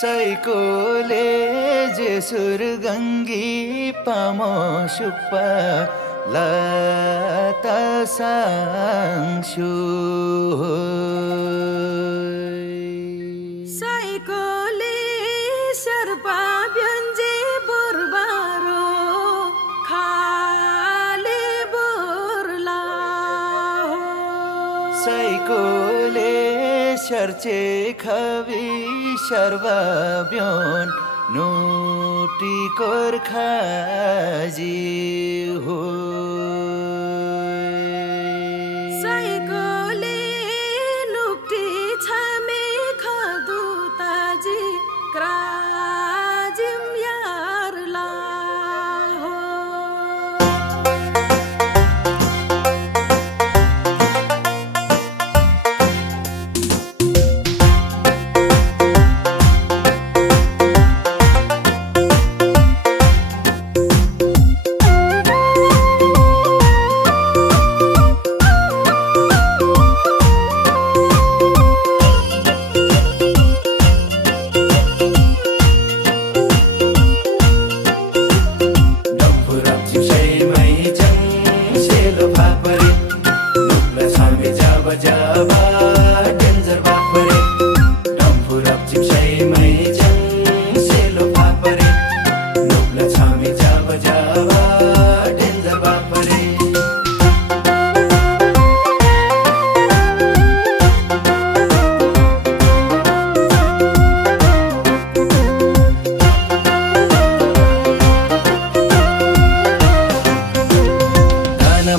सैकोले जेसुर गङ्गी पामो सुप्पा लता साङ्सु सैकोले सर्पा व्यञ्जे बोरबारो खाले बोरला सैकोले सर्चे खवी सर्वा beyond naughty core खाजी हो सैकोले नुक्टी छामे खदु ताजी क्राजिम यारला हो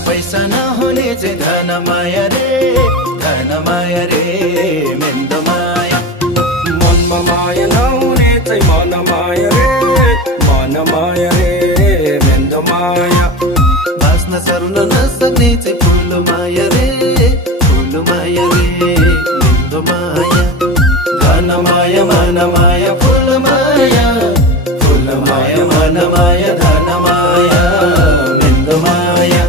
पैसा नहुने चाहिँ धन माया रे मेन्दो माया मनमा माया नहुने चाहिँ मन माया रे मेन्दो माया बाँच्न सर्न नसक्ने चाहिँ फुल माया रे मेन्दो माया धन माया मन माया फुल माया मन माया धन माया मेन्दो माया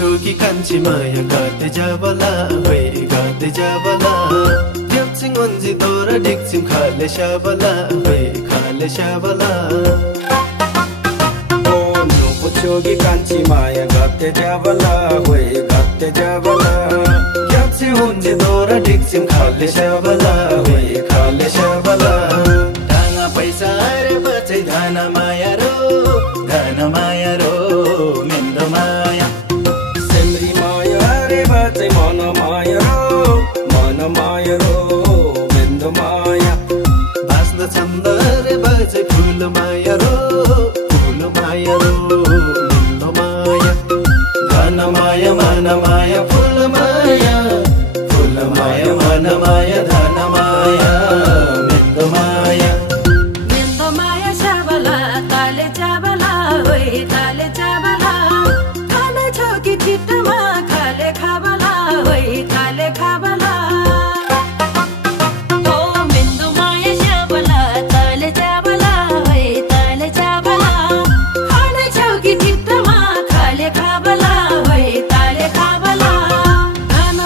छोकी कान्छी माया गाते जाबला ढेप्सिङ वन्जी तोरा ढिक्सिम खाले शाबला ओ नुको छोकी कान्छी माया गाते जाबला ढेप्सी वन्जी तोरा ढिक्सिम खाले शाबला ढाङा पैसा रे बचै धन माया रो मेन्दो माया मन माया रो मेन्दो माया बाँच्न छन्द रे बाँचे फुल माया रो मेन्दो माया धन माया मन माया फुल माया मन माया धन माया मेन्दो माया चाबला ताले चाबला खाने छ कि चिट्टमा खाले खाबला खाबला ओ मेन्दो माया चाबला ताले चाबला खाने छ कि चिट्टमा खाले खाबला खाबला धन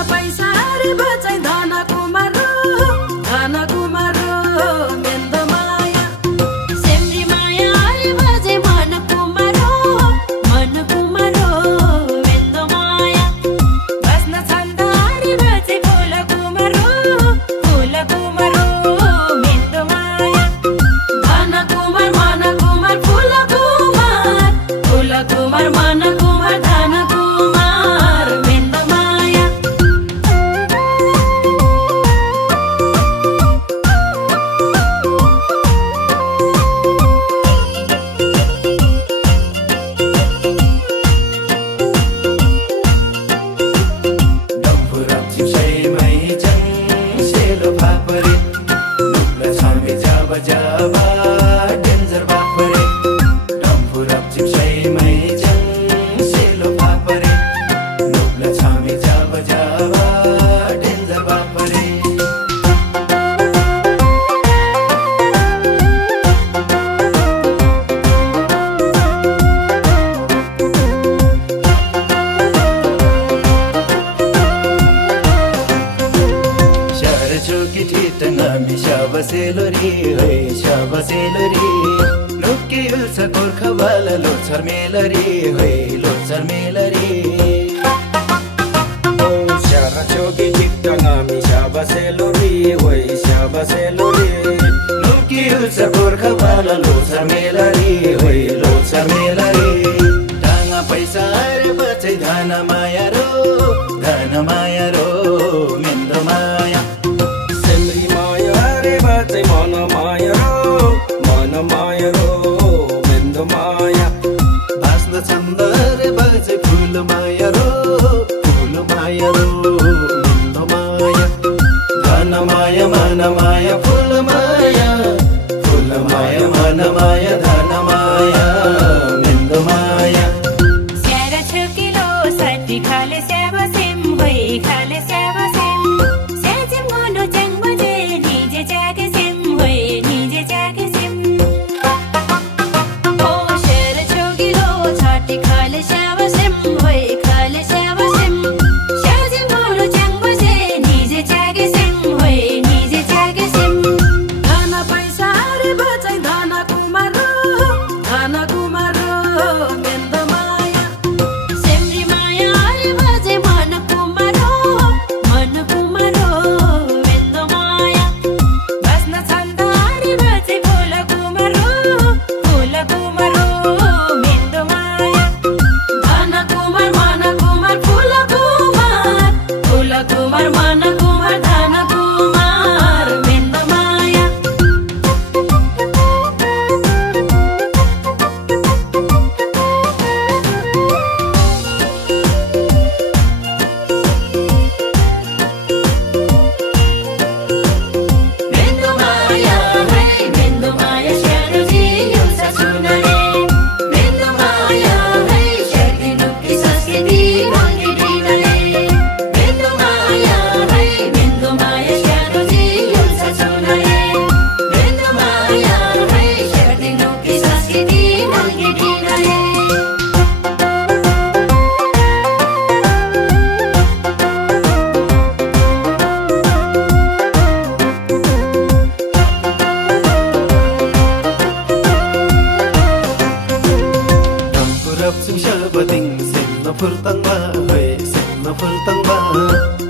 स्याबसेलोरी है स्याबसेलोरी लुकियुल्छ गोर्खावाल लोछर मेलरी है लोछर मेलरी Shara choki tikta nami syabaselori Wai syabaselori लुकियुल्छ गोर्खावाल लोछर मेलरी है लोछर मेलरी टाङा पैसा रे बचै धन माया रो मेन्दो माया Semri maya re batai mana maya ro Mendo maya बास्न छन्द रे बचै फुल माया रो मेन्दो माया धन माया मन माया फुल माया मन माया धन माया मेन्दो माया स्यारा छकिलो साठी खाले स्याबा सिम भई खाले स्याबा सिम स्याजिम गोनो च्याङ बजे निजे जागे सिम भई निजे जागे सिम ओ स्यारा छकिलो साठी खाले स्याबा सिम भई खाले स्याबा सिम स्याजिम गोनो च्याङ बजे निजे जागे सिम भई निजे जागे सिम धन पैसा रे बचै धन कुमारो मेन्दो माया सेम्री माया रे बजे मन कुमारो मेन्दो माया बास्न छन्द रे बचै फुल कुमारो मेन्दो माया धन कुमार मन कुमार फुल कुमार मन कुमार धन कुमार मेन्दो माया मेन्दो माया है मेन्दो माया स्यारो जियुल्छ सुनरे मेन्दो माया है स्यार्दी नुक्की संस्कृति मङ्गी डिनरे मेन्दो माया स्यारो जियुल्छ सुनरे मेन्दो माया है स्यार्दी नुक्की संस्कृति मङ्गी डिनरे Dampurapsim syabading semna furtangba hai semna furtangba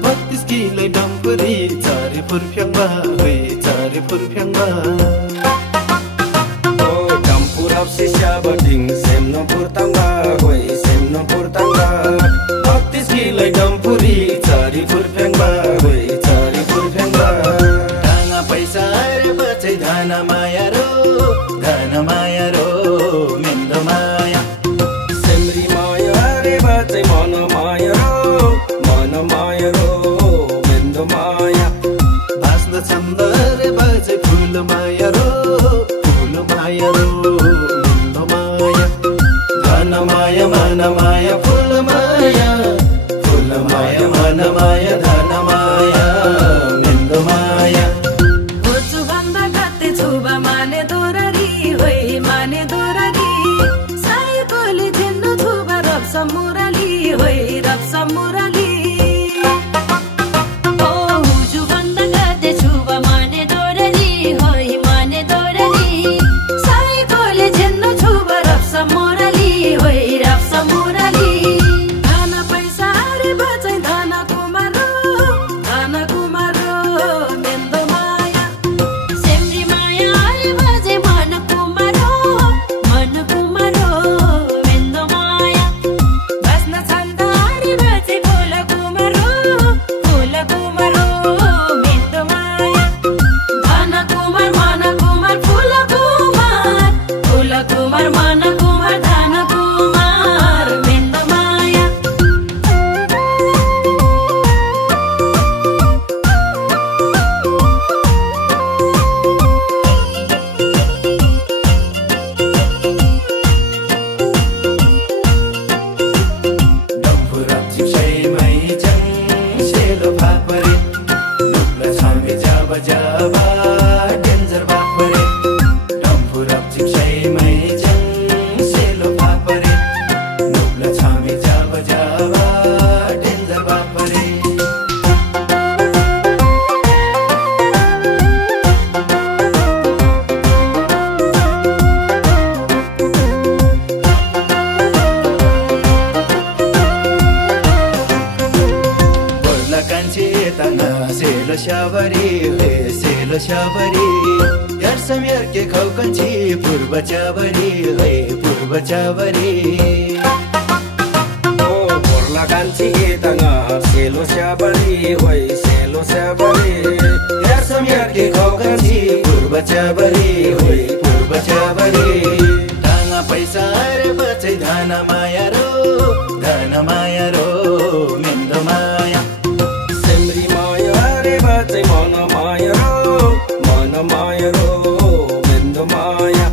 32 kilai dampuri cari furpyangba hai cari furpyangba Dampurap si syabading semno purtangba Wai semno purtangba 32 kilai dampuri cari furpyangba Wai cari furpyangba टाङा पैसा रे बचै धन माया रो मेन्दो माया Semri maya re batai mana maya ro Mendo maya बास्न छन्द रे बचै फुल माया रो मेन्दो माया धन माया मन माया फुल माया मन माया धन माया मेन्दो माया होचु भन्दा गते छुबा माने दोररी होइ माने दोररी सायकोले झिन्नु छुबा रप्स मुरली होइ रप्स मुरली ओ हुजु भन्दा गते छुबा माने दोरली होइ माने दोरली सायकोले झिन्नु छुबा रप्स मुरली होइ रप्स मुरली धन पैसा रे बचै धन कुमारो मेन्दो माया सेम्री माया रे बजे मन कुमारो मेन्दो माया बास्न छन्द रे बचै फुल कुमारो मेन्दो माया धन कुमार मन कुमार फुल कुमार मन कुमार धन कुमार मेन्दो माया Dampurapsim shaimai jang selo papare nukla chami jaba jaba danger papare Dampurapsim shaimai jang selo papare nukla chami jaba jaba danger papare Sabri हे सेलो शाबरी यार समयर के खौकंची पूर्व चाबरी हे पूर्व चाबरी ओ बोर्ला कान्छी तंगा सेलो शाबरी होय सेलो शाबरी यार समयर के खौकंची पूर्व चाबरी होय पूर्व चाबरी दाना पैसा रे बचे धाना माया रो मिन्दो माया सेम्री माया रे बचे मन माया रो मिन्दो माया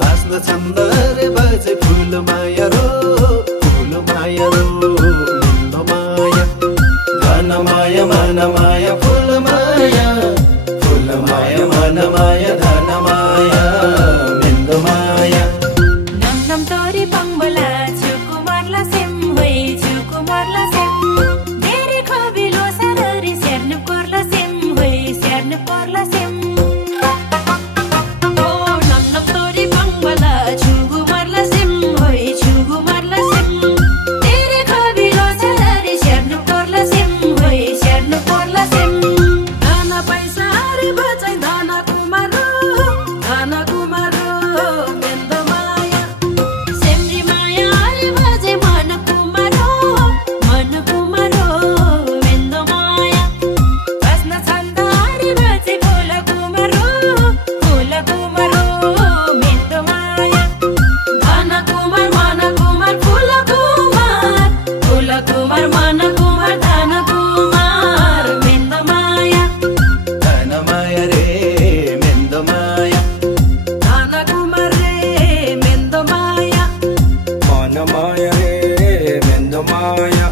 भास्न छन्द रे बचे फूल माया रो मिन्दो माया धन माया मन माया फूल माया मन माया धन माया मिन्दो माया नम नम तोरी पंगबला चुकुमारला सेम होई चुकुमारला सेम धेरै खबिलो सररी स्यार्नु पर्ला सेम होई स्यार्नु पर्ला सेम ओ नम नम तोरी पंगबला चुकुमारला सेम होई चुकुमारला सेम धेरै खबिलो सररी स्यार्नु पर्ला सेम होई स्यार्नु पर्ला सेम धाना पैसा रे बचाइ धाना कुमारो मेन्दो माया सेम्री माया रे बजे मन कुमारो मेन्दो माया बस्न छन्द रे बजे फूल कुमारो मेन्दो माया धाना कुमार मन कुमार फूल कुमार मन कुमार धाना कुमार मेन्दो माया धन माया रे मिन्दो माया धाना कुमार रे मेन्दो माया मन माया रे मिन्दो माया